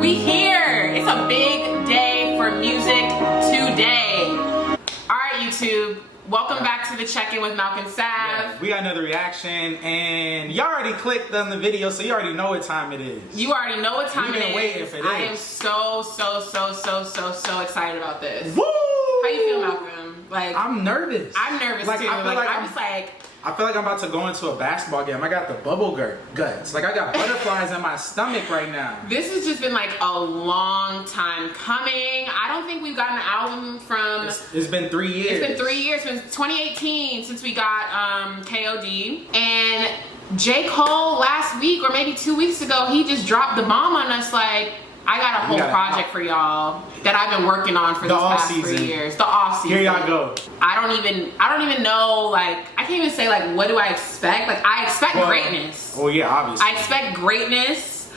We here. It's a big day for music today. All right, YouTube. Welcome back to the check-in with Malc and Sav. Yeah, we got another reaction, and y'all already clicked on the video, so you already know what time it is. You already know what time it is. Waiting for this. I am so excited about this. Woo! How you feel, Malcolm? Like, I'm nervous. I'm nervous too. I feel like I'm about to go into a basketball game. I got the bubble guts. Like, I got butterflies in my stomach right now. This has just been like a long time coming. I don't think we've gotten an album from... It's been 3 years. It's been 3 years, since 2018, since we got KOD. And J. Cole last week, or maybe 2 weeks ago, he just dropped the bomb on us like, I got a whole project for y'all that I've been working on for the past 3 years. The off season. Here y'all go. I don't even know, like, I can't even say, like, what do I expect? Like, I expect greatness. Oh yeah, obviously. I expect greatness.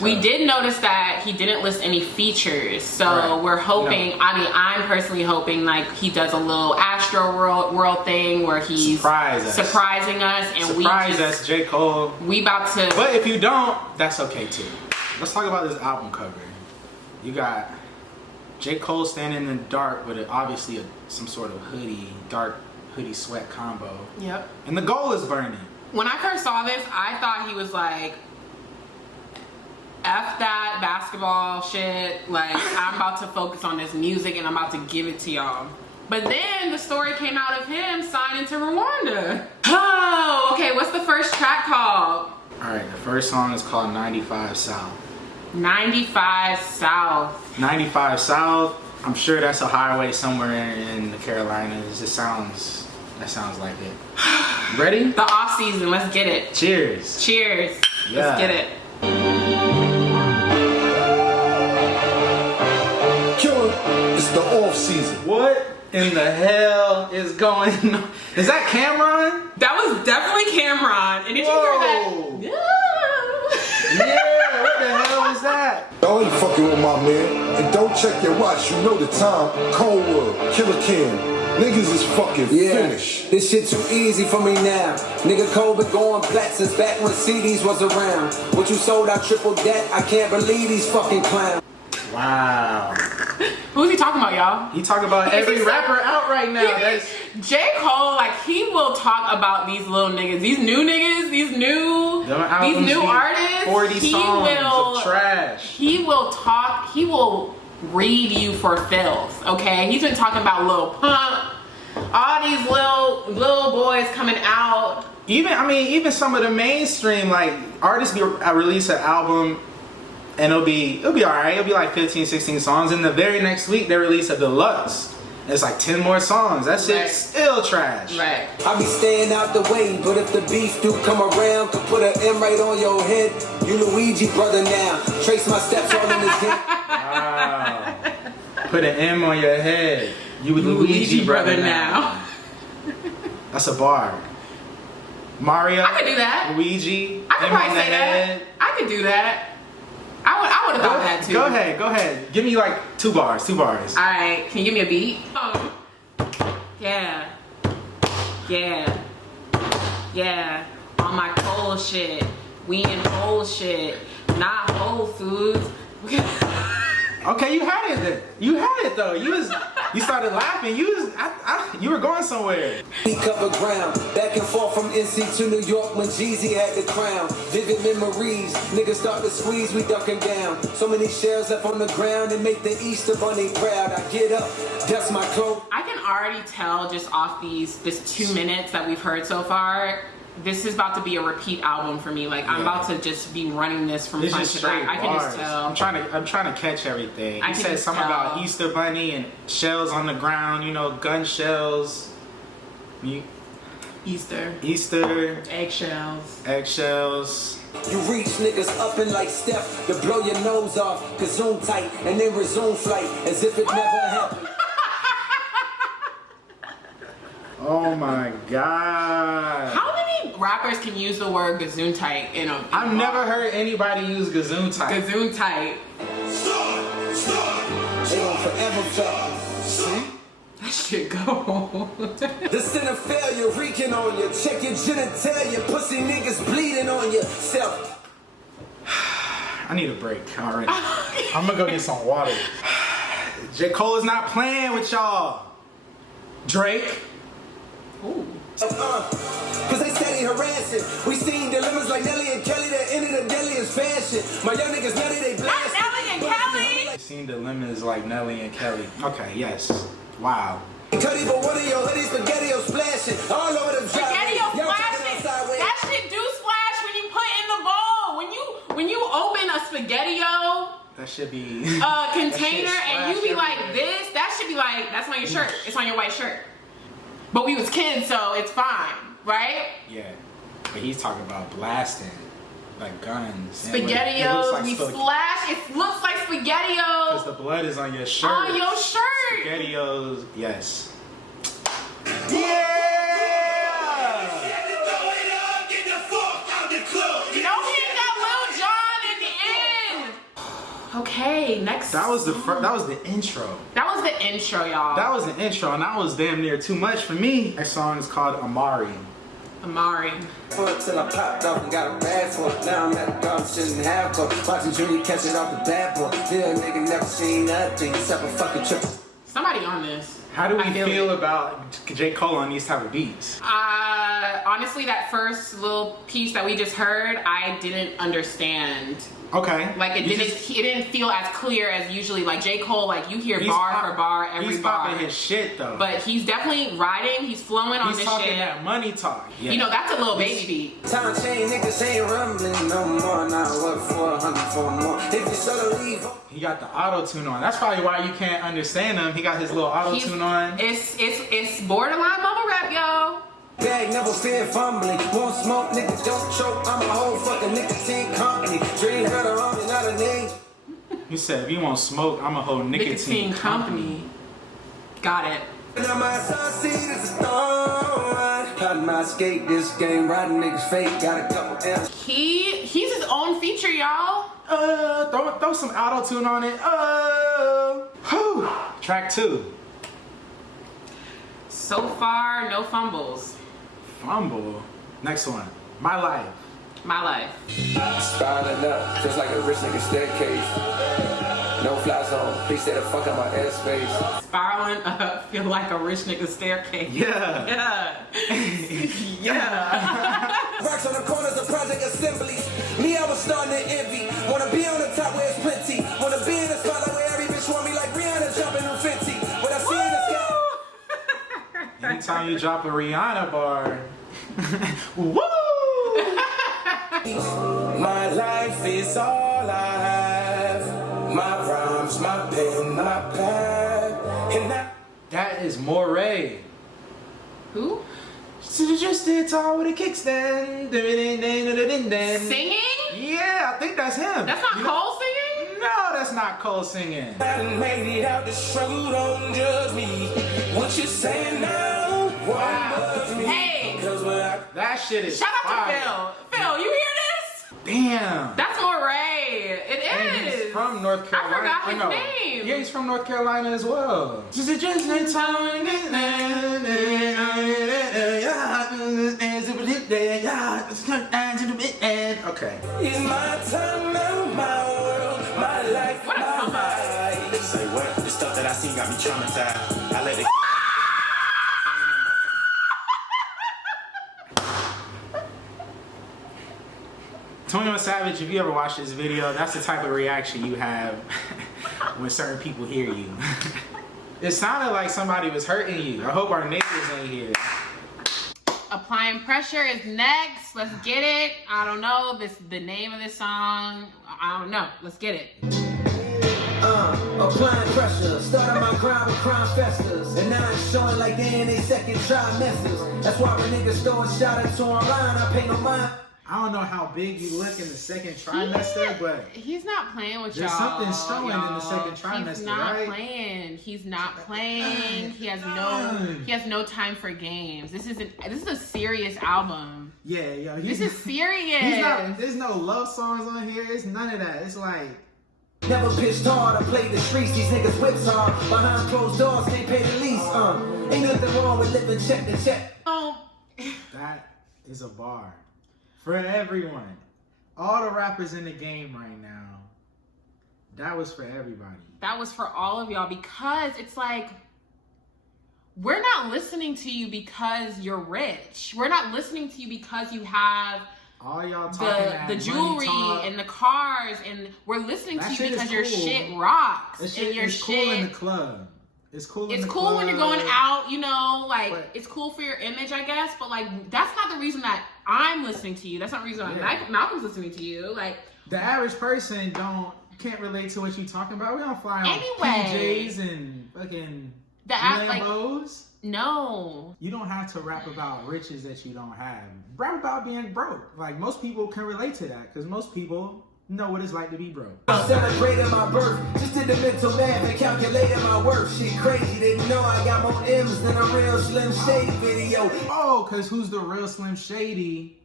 We did notice that he didn't list any features, so we're hoping, I mean, I'm personally hoping, like, he does a little Astro World thing where he's surprising us, and surprise us, J. Cole. We about to... But if you don't, that's okay too. Let's talk about this album cover. You got J. Cole standing in the dark with obviously some sort of dark hoodie sweat combo. Yep. And the goal is burning. When I first saw this, I thought he was like, F that basketball shit. Like, I'm about to focus on this music and I'm about to give it to y'all. But then the story came out of him signing to Rwanda. Oh, okay, what's the first track called? Alright, the first song is called 95 South. 95 South. 95 South. I'm sure that's a highway somewhere in the Carolinas. That sounds like it. Ready? The off season. Let's get it. Cheers. Cheers. Yeah. Let's get it. Killer, it's the off season. What in the hell is going on? Is that Cameron? That was definitely Cameron. And did you hear that? Yeah, what the hell is that? Y'all ain't fucking with my man. And don't check your watch, you know the time. Cold World, Killer Cam. Niggas is fucking finished. This shit too easy for me now. Nigga Cole been going black since back when CDs was around. What you sold, I tripled that. I can't believe these fucking clowns. Wow. Who's he talking about, y'all? He talking about every rapper out right now. J. Cole, like, he will talk about these little niggas, these new niggas, these new artists. 40 songs of trash. He will read you for filth, okay? He's been talking about Lil Pump, all these little boys coming out. Even some of the mainstream, like, artists release an album and it'll be alright. It'll be like 15, 16 songs. And the very next week they release a deluxe. It's like 10 more songs. That shit's still trash. Right. I be staying out the way, but if the beef do come around, could put an M right on your head. You Luigi brother now. Trace my steps all in his head. Wow. Put an M on your head. You Luigi brother now. That's a bar. Mario. I could do that. Luigi. I could probably say that. I could do that. I would have thought that too. Go ahead. Give me like two bars. Alright, can you give me a beat? Yeah. On my Cole shit. We in whole shit. Not Whole Foods. Okay, you had it then. You had it though. You started laughing. You were going somewhere. We cover ground, back and forth from NC to New York when Jeezy had the crown. Vivid memories, niggas start to squeeze, we ducking down. So many shells left on the ground and make the Easter Bunny proud. I get up, dust my clothes. I can already tell just off this 2 minutes that we've heard so far. This is about to be a repeat album for me. Like, I'm about to just be running this from front to back. I can just tell. I'm trying to catch everything. He said something about Easter Bunny and shells on the ground, you know, gun shells. Easter. Eggshells. You reach niggas up and like Steph to blow your nose off, cause zoom tight and then resume flight as if it never happened. Oh my God. How many rappers can use the word gazoon-tight in a I've never heard anybody use gazoon-tight. Gazoon-tight. They gon' forever fail. See? That shit go. The sin of failure reeking on you. Check your genitalia. Pussy niggas bleeding on yourself. I need a break already. I'm gonna go get some water. J. Cole is not playing with y'all. Drake. Ooh. Cause they steady harassing. We seen dilemmas like Nelly and Kelly that ended the deadliest fashion. My young niggas nutty, they Not blast. Nelly and Kelly. I've seen dilemmas like Nelly and Kelly. Okay, yes. Wow. Cuddy, but one of your hoodies, spaghetti splashing. All over the Spaghetti splashing. That shit do splash when you put in the bowl. When you open a spaghetti-o That should be container and you be like this, that should be like, that's on your shirt. It's on your white shirt. But we was kids, so it's fine, right? Yeah. But he's talking about blasting. Like guns. Spaghetti-os, we splash. It looks like spaghetti-os. Because the blood is on your shirt. On your shirt. Spaghetti-os, yes. Yeah! No, he got Lil Jon in the end. Okay, next. That was the intro. That was the intro, y'all. That was the intro, and that was damn near too much for me. Next song is called Amari. Amari. Till I popped off and got a bad for it. Now I'm at the garden sitting half court. Watching Junior catch it off the bad boy. Yeah, nigga never seen nothing except a fucking trip. Somebody on this. How do we feel about J. Cole on these type of beats? Honestly, that first little piece that we just heard, I didn't understand. Okay. Like it didn't feel as clear as usually. Like J. Cole, like you hear bar for bar, every he's bar. He's popping his shit though. But he's definitely riding. He's flowing on this shit. He's talking that money talk. Yeah. You know, that's a little baby beat. Time chain niggas ain't rumbling no more. Now what for 100 for more? If you sort of leave. He got the auto tune on. That's probably why you can't understand him. He got his little auto tune on. It's borderline bubble rap, yo. Bag never fear fumbling. Won't smoke, niggas don't choke. I'm a whole fucking nicotine company. Dream heard her on me, not a name. He said, if you won't smoke, I'm a whole nicotine company. Got it. Now my son seat is a thorn. How did I escape this game? Riding niggas fake. Got a couple M's. He's his own feature, y'all. Throw some auto tune on it. Whew. Track 2. So far, no fumbles. Fumble. Next one. My Life. My life. Spiraling up, just like a rich nigga staircase. No fly zone, please stay the fuck out my airspace. Spiraling up, feel like a rich nigga staircase. Yeah. Yeah. Rocks on the corners of project assemblies. Me, I was starting to envy. Wanna be on the top where it's plenty. Wanna be in the spotlight where every bitch want me like Rihanna jumping on Fenty. What I see in the sky. Anytime you drop a Rihanna bar. Woo! My life is all I have. My rhymes, my pen, my pad. And That is Moray. Who? Just it's all with a kickstand. Singing? Yeah, I think that's him. That's not Cole singing? No, that's not Cole singing. I made it out the struggle, don't judge me. What you saying now? Wow. Hey! That shit is Shout out fire. to Phil. Phil, you hear this? Damn. That's Moray. It And is. he's from North Carolina. I forgot his know. name. Yeah, he's from North Carolina as well. Just in time. Okay. It's my time now, my world, my life, What a comeback. Say what? The stuff that I seen got me traumatized. I let it. 21 Savage, if you ever watch this video, that's the type of reaction you have when certain people hear you. It sounded like somebody was hurting you. I hope our neighbors ain't here. Applying Pressure is next. Let's get it. I don't know the name of this song. I don't know. Let's get it. Applying pressure, started my grind with crime festers. And now it's showing like they in their second trimesters. That's why when niggas throwing shot into online, I pay no mind. I don't know how big you look in the second trimester, but He's not playing with y'all. there's something showing in the y'all. second trimester, He's not right? playing. He's not playing. He has no time for games. This is a serious album. Yeah, yo. This is serious. There's no love songs on here. It's none of that. It's like Never pitched hard, I played the streets, these niggas whips hard. Behind closed doors, can't pay the lease, Ain't nothing wrong with living check to check. Oh. that is a bar for everyone. All the rappers in the game right now That was for everybody. That was for all of y'all, because it's like, we're not listening to you because you're rich. We're not listening to you because you have all y'all talking the jewelry and the cars, and we're listening to you because your shit rocks. That shit and your is shit cool in the club. It's cool in the club. It's cool when you're going out, you know, like, it's cool for your image, I guess, but like, that's not the reason that I'm listening to you. That's not the reason why Malcolm's listening to you. Like, the average person can't relate to what you talking about. We don't fly on PJs and fucking Lambos. No. You don't have to rap about riches that you don't have. Rap about being broke. Like, most people can relate to that, because most people know what it's like to be broke. I'm celebrating my birth, just did the mental math and calculating my worth. Shit crazy, didn't know I got more M's than a real Slim Shady video. Oh, because who's the real Slim Shady?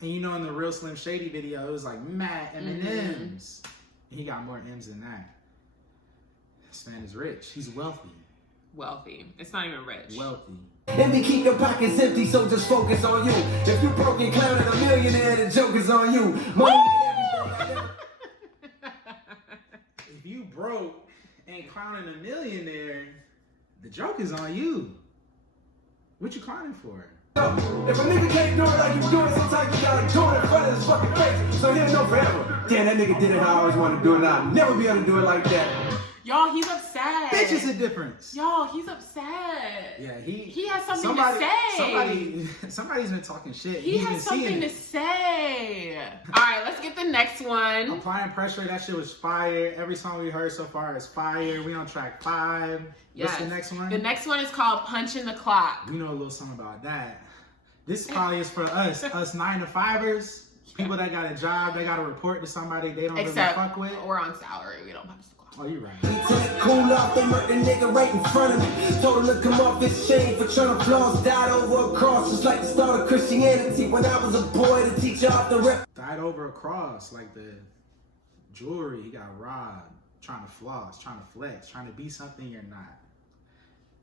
And you know, in the real Slim Shady video, it was like Matt M&M's. And he got more M's than that. This man is rich. He's wealthy. Wealthy. It's not even rich. Wealthy. And we keep your pockets empty, so just focus on you. If you broke and clowning a millionaire, the joke is on you. Money If you broke and clowning a millionaire, the joke is on you. What you clowning for? If a nigga can't do it like you doing it, sometimes you gotta do it in front of his fucking face. So he'll know forever. Damn, that nigga did it how I always wanted to do it, and I'll never be able to do it like that. Y'all, he's upset. Bitch, it's a difference. Y'all, he's upset. Yeah, he has something to say. Somebody's been talking shit. He has something to say. All right, let's get the next one. Applying Pressure, that shit was fire. Every song we heard so far is fire. We on track 5. Yes. What's the next one? The next one is called Punching the Clock. We know a little something about that. This probably is for us 9-to-5ers. People that got a job, they got to report to somebody they don't really fuck with. We're on salary. We don't punch the clock. Oh, you're right. Cool off, they murked the nigga right in front of me. Told him to come off his chain for trying to floss. Died over a cross, just like the start of Christianity. When I was a boy, to teach off the rep. Died over a cross, like the jewelry. He got robbed, trying to floss, trying to flex, trying to be something you're not.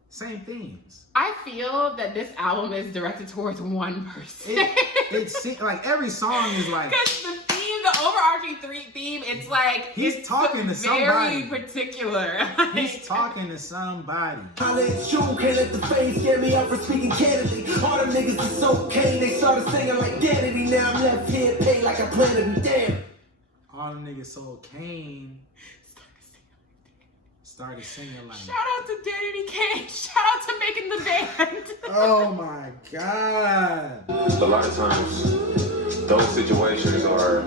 Same themes. I feel that this album is directed towards one person. It's like every song is like, because the theme, the overarching theme, it's like he's talking to somebody. Very particular. He's talking to somebody. Holla at you, can't let the face scare me up for speaking candidly. All them niggas is so cane, they started singing like Danity. Now I'm left here paid like I plan to be damned. All them niggas sold Kane. Started singing like. Shout out to Danity Kane. Shout out to making the band. Oh my God. A lot of times, those situations are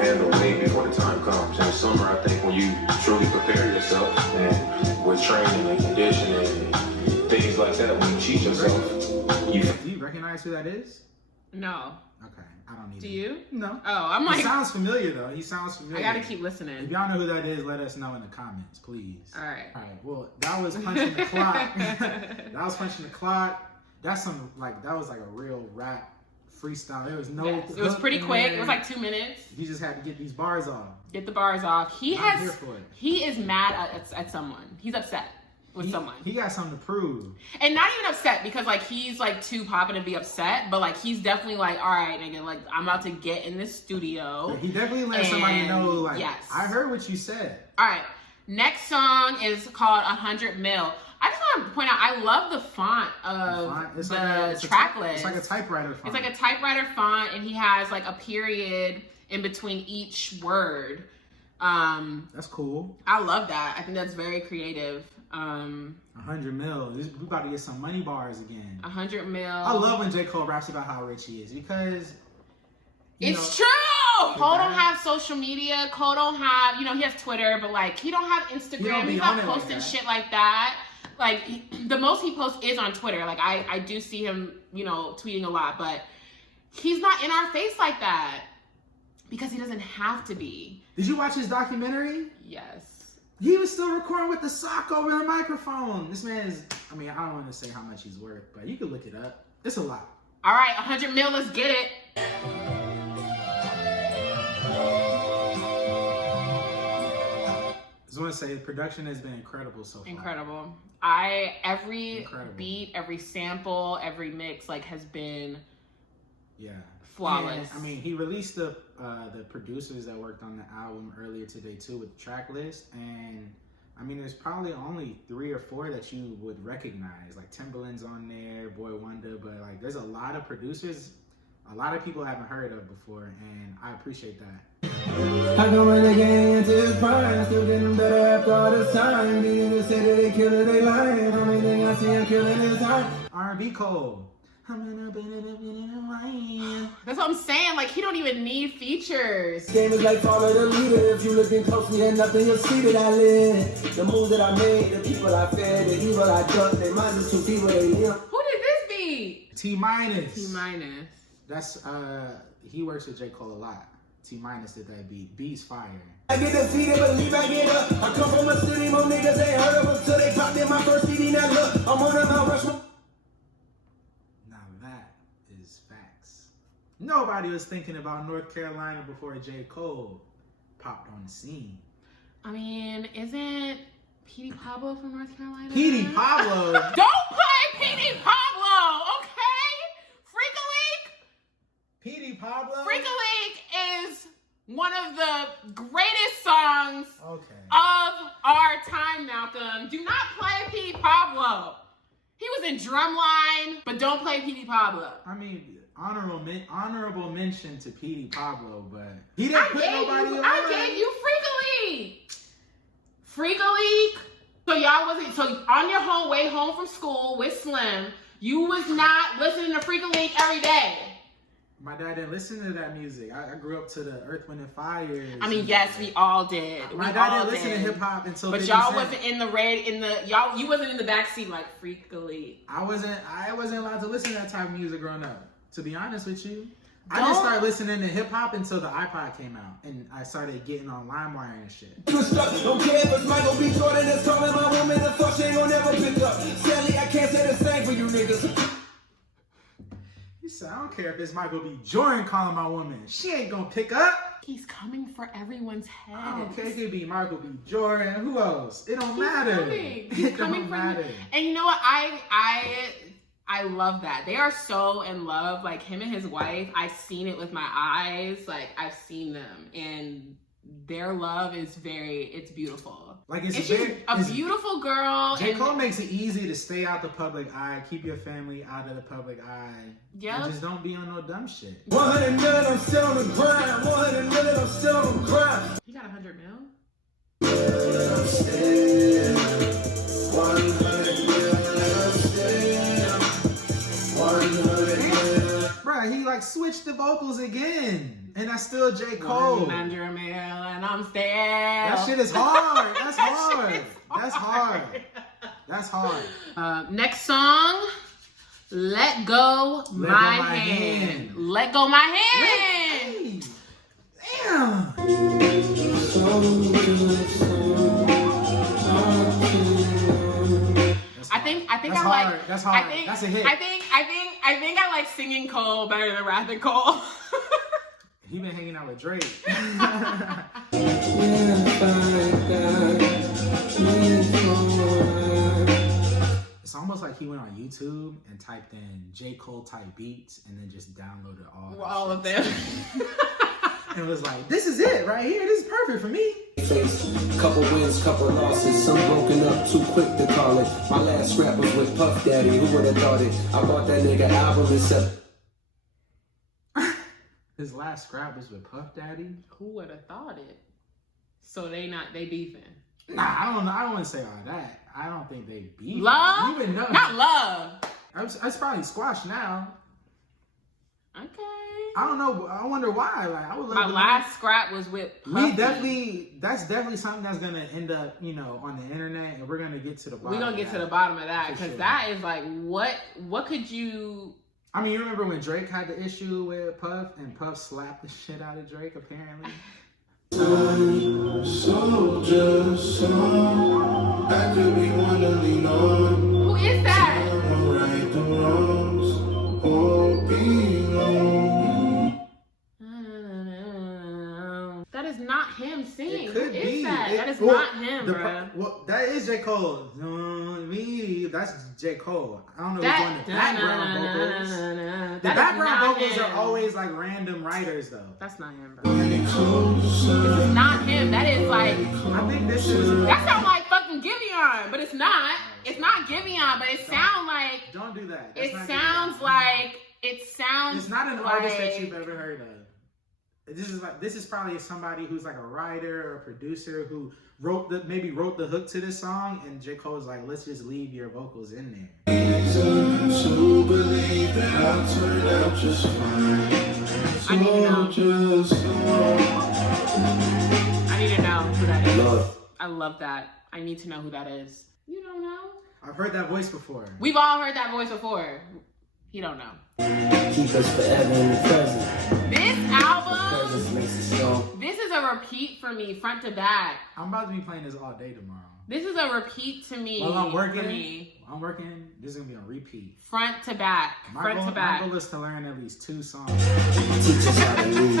handled way before the time comes. In the summer, I think when you truly prepare yourself and with training and conditioning and things like that, when you cheat yourself, Do you recognize who that is? No. Okay, I don't need. Do you? No. Oh, I'm like. He sounds familiar though. He sounds familiar. I gotta keep listening. If y'all know who that is, let us know in the comments, please. All right. All right. Well, that was Punching the Clock. That was Punching the Clock. That's some that was like a real rap freestyle. There was no. Yes, it was pretty quick. It was like 2 minutes. He just had to get these bars off. Get the bars off. He is mad at someone. He's upset with someone. He got something to prove. And not even upset because like he's like too poppin' to be upset, but like he's definitely like, all right, nigga, like I'm about to get in this studio. He definitely let somebody know, like, yes. I heard what you said. All right, next song is called 100 Mil. I just want to point out, I love the font of the track list. It's like a typewriter font. It's like a typewriter font, and he has like a period in between each word. That's cool. I love that. I think that's very creative. 100 mil. We about to get some money bars again. 100 mil. I love when J. Cole raps about how rich he is because it's true. Cole don't have social media. Cole don't have, he has Twitter, but like he don't have Instagram. He's not posting shit like that. Like the most he posts is on Twitter. Like I do see him, tweeting a lot, but he's not in our face like that because he doesn't have to be. Did you watch his documentary? Yes. He was still recording with the sock over the microphone. This man is, I don't want to say how much he's worth, but you can look it up. It's a lot. All right, 100 mil, let's get it. I just want to say the production has been incredible so far. Incredible. Every beat, every sample, every mix, has been flawless. And, I mean, he released the producers that worked on the album earlier today too with the track list, and I mean, there's probably only 3 or 4 that you would recognize. Like Timbaland's on there, Boy Wonder, but like there's a lot of producers, a lot of people haven't heard of before, and I appreciate that. I come when they get into his prime, still getting better after all this time. They say that they kill it, they lying. Only thing I see him killing is time. R&B Cole. That's what I'm saying. Like, he don't even need features. Game is like follow the leader. If you looking closely at nothing, you'll see that I live. The moves that I made, the people I fed, the evil I ducked, their minds are too deep where they live. Who did this beat? T-. T-. That's he works with J. Cole a lot. T- did that beat. Beat's fire. I get defeated, believe I get up. I come from a city, more niggas ain't heard of them till they popped in my first CD. Now look, I'm on a Mount Rushmore. Now that is facts. Nobody was thinking about North Carolina before J. Cole popped on the scene. I mean, isn't Petey Pablo from North Carolina? Petey Pablo? Don't play Petey Pablo, okay? Petey Pablo? Freak-a-Leak is one of the greatest songs of our time, Malcolm. Do not play Petey Pablo. He was in Drumline, but don't play Petey Pablo. I mean, honorable mention to Petey Pablo, but he didn't put nobody on. I gave you Freak-a-Leak. Freak-a-Leak. So on your way home from school with Slim, you was not listening to Freak-a-Leak every day. My dad didn't listen to that music. I grew up to the Earth, Wind, and Fire. I mean, yes, we all did. My dad didn't listen to hip hop until. But y'all wasn't in the you wasn't in the backseat like Freak-a-Leak. I wasn't allowed to listen to that type of music growing up. To be honest with you, I didn't start listening to hip hop until the iPod came out, and I started getting on LimeWire and shit. Don't care if it's Michael B. Jordan that's calling my woman. The thought she ain't gonna never pick up. Sadly, I can't say the same for you niggas. I don't care if it's Michael B. Jordan calling my woman. She ain't gonna pick up. He's coming for everyone's head. I don't care. It could be Michael B. Jordan. Who else? It don't matter. He's coming for you. And you know what? I love that. They are so in love. Like him and his wife. I've seen it with my eyes. Like I've seen them, and their love is it's beautiful. Like it's a beautiful girl. J. Cole makes it easy to stay out the public eye, keep your family out of the public eye. Yeah. And just don't be on no dumb shit. 100 million, I'm still on the grind. 100 million, I'm still on the grind. You got 100 mil? I'm still 100 million, I'm still 100 million. Bruh, he like switched the vocals again. And that's still J. Cole. 100 mil and I'm still. That shit is hard. That's hard. That's hard. That's hard. Next song, Let Go My Hand. Let Go My Hand. Damn. That's hard. That's a hit. I think I like singing Cole better than rapping Cole. He been hanging out with Drake. It's almost like he went on YouTube and typed in J. Cole type beats and then just downloaded all of them. And was like, this is it right here. This is perfect for me. Couple wins, couple losses, some broken up, too quick to call it. My last rap was with Puff Daddy, who would have thought it? I bought that nigga album except. His last scrap was with Puff Daddy? Who would have thought it? So they beefing? Nah, I don't know. I don't want to say all that. I don't think they beefing. Love? Even though, not love. It's probably squashed now. Okay. I don't know. I wonder why. Like, I would love my last scrap was with Puffy. That's definitely something that's gonna end up, on the internet, and we're gonna get to the bottom. We're gonna get to the bottom of that because that is like, what could you? I mean, you remember when Drake had the issue with Puff, and Puff slapped the shit out of Drake, apparently. Soldier, I could be one to lean on. Who is that? Right the wrongs, won't be long. That is not not him singing. It could Who is be. that? That is Well, not him, bro. Well, that is J. Cole. That's J. Cole. I don't know who's doing the background vocals. The background vocals are always like random writers, though. That's not him, bro. This is not him. That is like. I think this is. That sounds like fucking Giveon, but it's not. It's not Giveon, but it sounds like. Don't do that. It sounds like. It sounds. It's not an artist that you've ever heard of. This is probably somebody who's like a writer or a producer who maybe wrote the hook to this song, and J. Cole was like, let's just leave your vocals in there. To believe that I'll turn out just fine. I need to know who that is. I love that. I need to know who that is. You don't know? I've heard that voice before. We've all heard that voice before. He don't know. Keep us forever in the present. This album, Presence makes it strong. this is a repeat for me, front to back. I'm about to be playing this all day tomorrow. This is a repeat to me. While I'm working, for me. this is gonna be a repeat. Front to back. My goal is to learn at least 2 songs. Teach us how to lead.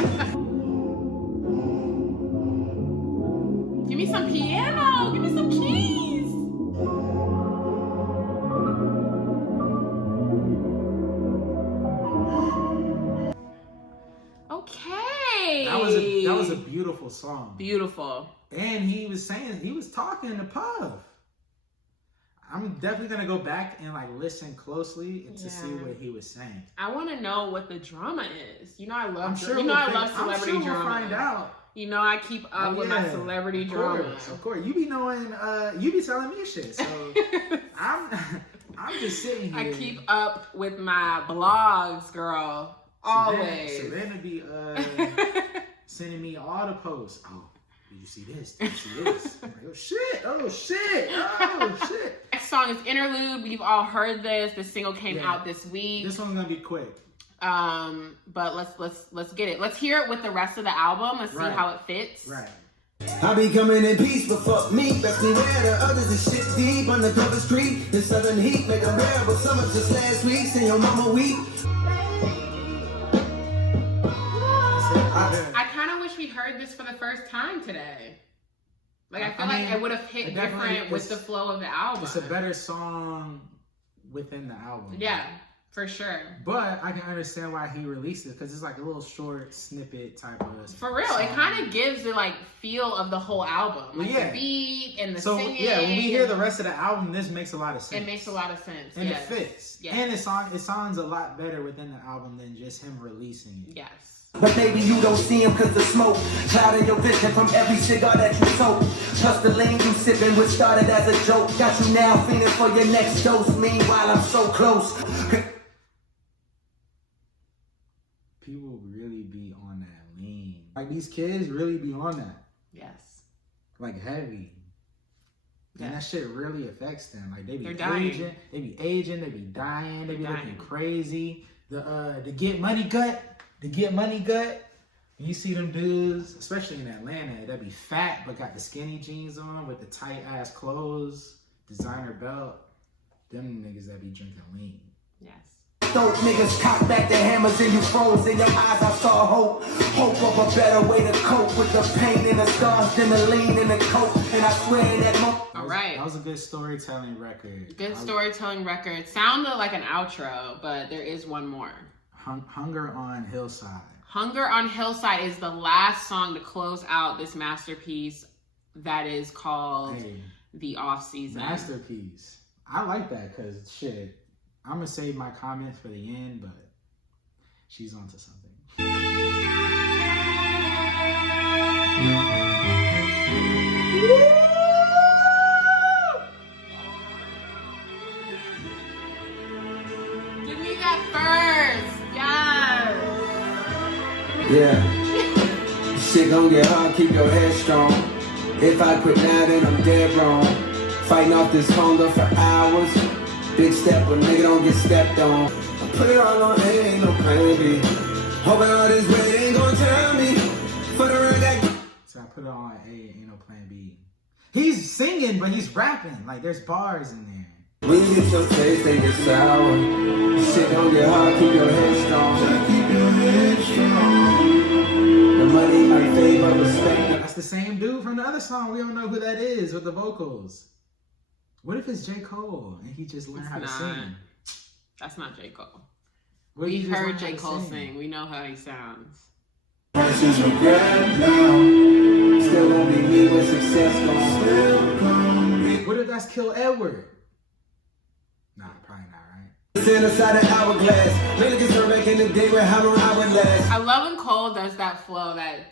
Give me some piano. Give me some keys. Okay. That was a beautiful song. Beautiful. And he was talking to Puff. I'm definitely gonna go back and like listen closely to see what he was saying. I want to know what the drama is. You know, I love. I'm sure I love celebrity we'll drama. Find out. You know, I keep up with my celebrity drama. Of course, you be knowing. You be telling me shit. So I'm just sitting here. I keep up with my blogs, girl. Always. So then it'd be sending me all the posts. Oh, did you see this? Did you see this? I'm like, oh shit! Oh shit! Oh shit! Next song is Interlude. We've all heard this. This single came out this week. This one's gonna be quick. But let's get it. Let's hear it with the rest of the album. Let's see how it fits. Right. I be coming in peace, but fuck me. Best beware, the others is shit deep on the cover street. The southern heat make a rare, but summer just last week. Seen your mama weep. I kind of wish we heard this for the first time today. Like, I feel like it would have hit different with the flow of the album. It's a better song within the album. Yeah, for sure. But I can understand why he released it, because it's like a little short snippet type of For real, song. it kind of gives the like feel of the whole album. Like the beat and the singing. Yeah, when we hear the rest of the album, this makes a lot of sense. It makes a lot of sense. And it fits. Yes. And it sounds a lot better within the album than just him releasing it. Yes. But baby, you don't see him cause the smoke clouding your vision from every cigar that you smoke. Plus the lean you sipping, which started as a joke, got you now feeling for your next dose. Meanwhile, I'm so close. People really be on that lean. Like, these kids really be on that. Yes. Like, heavy. And that shit really affects them. Like, they be dying. they be aging, they be dying, they be looking crazy. The get money gut. You see them dudes, especially in Atlanta, that be fat but got the skinny jeans on with the tight ass clothes, designer belt. Them niggas that be drinking lean. Yes. Dope niggas cock back the hammers and you froze in your eyes. I saw hope of a better way to cope with the pain and the scars than the lean and the coke. And I swear in that moment. All right. That was a good storytelling record. Good storytelling record. Sounded like an outro, but there is one more. Hunger on Hillside. Hunger on Hillside is the last song to close out this masterpiece that is called The Off Season. Masterpiece. I like that because shit, I'm gonna save my comments for the end, but she's onto something. Give me that first. Yeah. Shit gon' get hard, keep your head strong. If I quit now, then I'm dead wrong. Fighting off this hunger for hours. Big step, but nigga don't get stepped on. I put it all on A, ain't no plan B. Hoping all this weight ain't gon' tell me. For the run that. So I put it on A, ain't no plan B. He's singing, but he's rapping. Like, there's bars in there. When you get your taste, they get sour. Shit don't get hard, keep your head strong. Keep your head strong. The money might fade, but respect. That's the same dude from the other song. We don't know who that is with the vocals. What if it's J. Cole and he just learned how to sing? That's not J. Cole. What if We he just heard learned how J. to Cole sing. We know how he sounds. Prices regret now. Still gonna be me when success comes. What if that's Kill Edward? Nah, probably not, right? Stand aside an hourglass. Made a concern back in the day when how long I would last. I love when Cole does that flow, that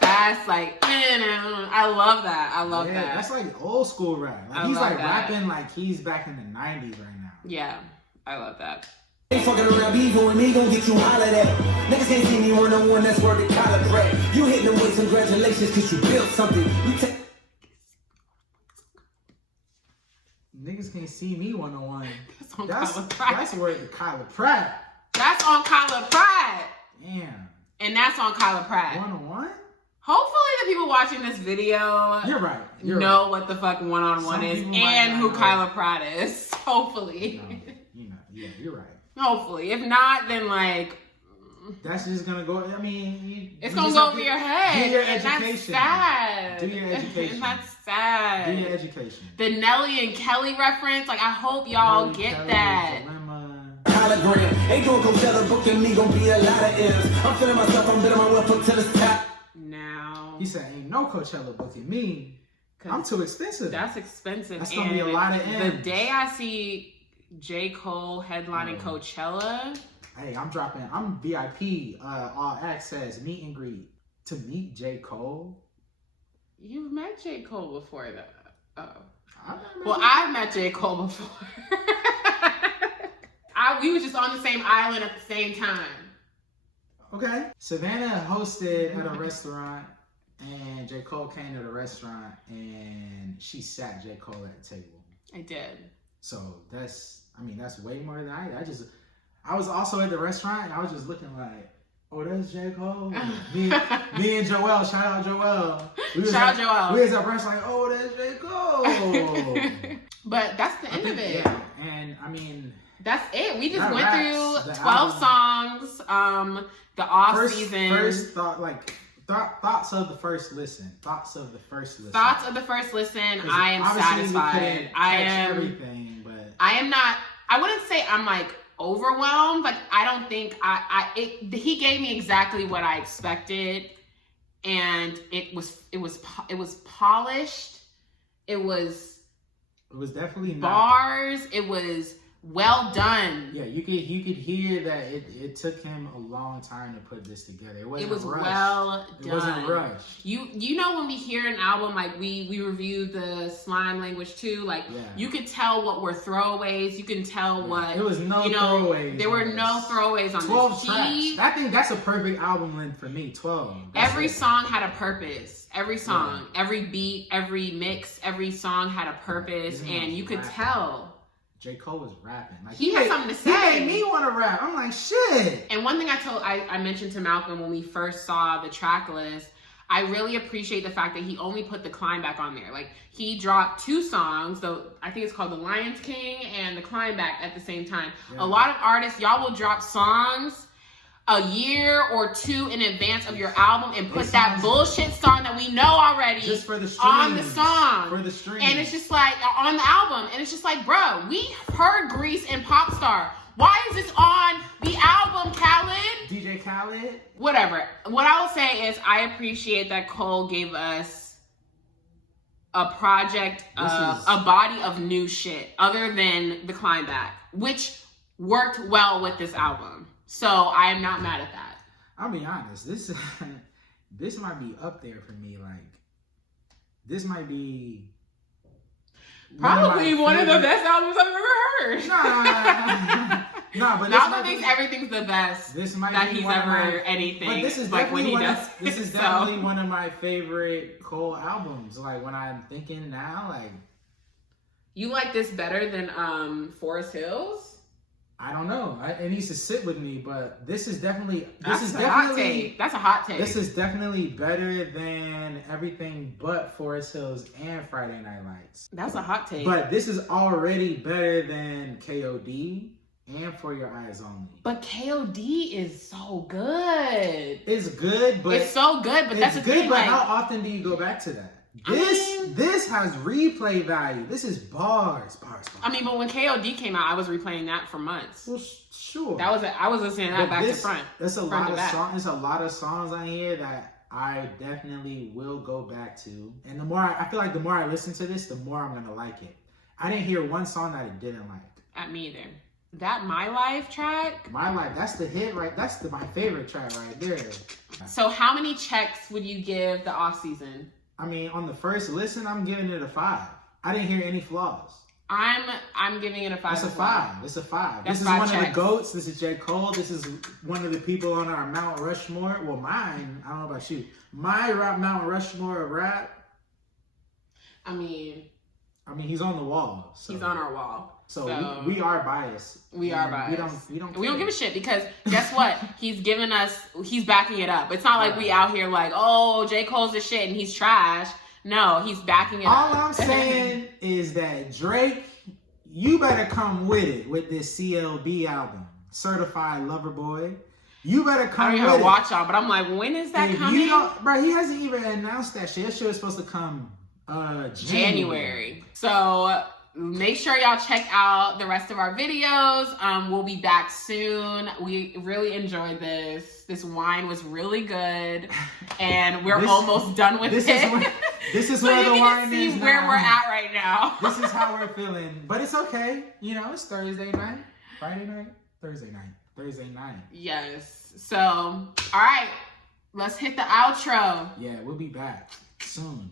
fast, like, I love that. I love that. That's like old school rap. Like, he's like rapping like he's back in the 90s right now. Yeah, I love that. Ain't fucking around beefing with me, gon' get you hollered at. Niggas can't see me one-on-one, that's where the collar bread. You hitting them with congratulations cause you built something. You take Niggas can't see me one-on-one. That's on Kyla Pratt. That's where the Kyla Pratt. That's on Kyla Pratt. Damn. And that's on Kyla Pratt. One-on-one? Hopefully the people watching this video You're right. know what the fuck one-on-one Some is people and might who not Kyla Pratt is. Hopefully. Yeah, you're right. Hopefully. If not, then like... That's just gonna go. I mean, it's gonna go over your head. Do your and education. That's sad. Do your education. And that's sad. Do your education. The Nelly and Kelly reference, like I hope y'all get Kelly, that. hologram. Ain't gon' Coachella booking me, gon' be a lot of M's. I'm feeling myself, I'm bidding my wealth up till it's top. Now He said, "Ain't no Coachella booking me. I'm too expensive." That's expensive. That's gonna be a lot of M's. The day I see J. Cole headlining Coachella. Hey, I'm VIP, all access, meet and greet to meet J. Cole. You've met J. Cole before, though. Oh. Well, I've met J. Cole before. We was just on the same island at the same time. Okay. Savannah hosted at a restaurant, and J. Cole came to the restaurant, and she sat J. Cole at the table. I did. So that's way more than I was also at the restaurant, and I was just looking like, oh, that's J. Cole. me and Joel, shout out Joel. Shout out Joel. We was at restaurant like, oh, that's J. Cole. But that's the end of it. Yeah, and I mean, that's it. We just went raps, through 12 album. songs. The off season. First thoughts of the first listen. Thoughts of the first listen. I am satisfied. I am everything, but I am not. I wouldn't say I'm like overwhelmed. Like I don't think he gave me exactly what I expected, and it was polished. It was definitely bars. It was well done. Yeah, you could hear that it took him a long time to put this together. It was rushed. Well done. It wasn't rushed. You know when we hear an album, like we reviewed the Slime Language too, like you could tell what were throwaways. You can tell what there was throwaways. There were no throwaways on 12 this. tracks. I think that's a perfect album length for me. 12. Every song had a purpose. Every song, every beat, every mix, every song had a purpose, and you could tell. J. Cole was rapping. Like, he had something to say. He made me want to rap. I'm like, shit. And one thing I mentioned to Malcolm when we first saw the track list, I really appreciate the fact that he only put the Climb Back on there. Like, he dropped 2 songs, so I think it's called The Lion's King and The Climb Back at the same time. Yeah. A lot of artists, y'all will drop songs a year or 2 in advance of your album and put that bullshit song that we know already just for the streams, on the song. For the streams. And it's just like, on the album. And it's just like, bro, we heard Grease and Popstar. Why is this on the album, Khaled? DJ Khaled? Whatever. What I will say is I appreciate that Cole gave us a project, a body of new shit other than The Climb Back, which worked well with this album. So I am not mad at that. I'll be honest. This might be up there for me. Like, this might be probably one of the best albums I've ever heard. Nah, but Malcolm thinks everything's the best this might that be he's one ever of my, anything. But this is like when he does. This is definitely one of my favorite Cole albums. Like when I'm thinking now, like, you like this better than Forest Hills? I don't know. It needs to sit with me, but this is definitely That's a hot take. This is definitely better than everything but Forest Hills and Friday Night Lights. That's a hot take. But this is already better than KOD. and For Your Eyes Only. But KOD is so good. It's good, but it's so good. But that's the thing. But like, how often do you go back to that? This has replay value. This is bars. I mean, but when KOD came out, I was replaying that for months. Well, sure. I was listening to that back to front. There's a lot of songs. There's a lot of songs on here that I definitely will go back to. And the more I feel like the more I listen to this, the more I'm gonna like it. I didn't hear one song that I didn't like. At me either. That My Life track. My Life, that's the hit, right? That's my favorite track right there. So how many checks would you give the off season? I mean, on the first listen, I'm giving it a 5. I didn't hear any flaws. I'm giving it a 5. It's a 5. It's a 5. That's this is 5 one checks. of the GOATs. This is J. Cole. This is one of the people on our Mount Rushmore. Well, mine. I don't know about you. My Mount Rushmore of rap. I mean, he's on the wall. So. He's on our wall. So we are biased. We are biased. We don't give a shit because guess what? He's backing it up. It's not like we out here like, oh, J. Cole's the shit and he's trash. No, he's backing it up. All I'm saying is that Drake, you better come with it with this CLB album, Certified Lover Boy. You better come with it. I don't even watch y'all, but I'm like, when is that coming? Bro, he hasn't even announced that shit. That shit was supposed to come January. So make sure y'all check out the rest of our videos. We'll be back soon. We really enjoyed this. This wine was really good, and we're almost done with it. This is where the wine is. See where we're at right now. This is how we're feeling, but it's okay. You know, it's Thursday night, Friday night, Thursday night. Yes. So, all right, let's hit the outro. Yeah, we'll be back soon.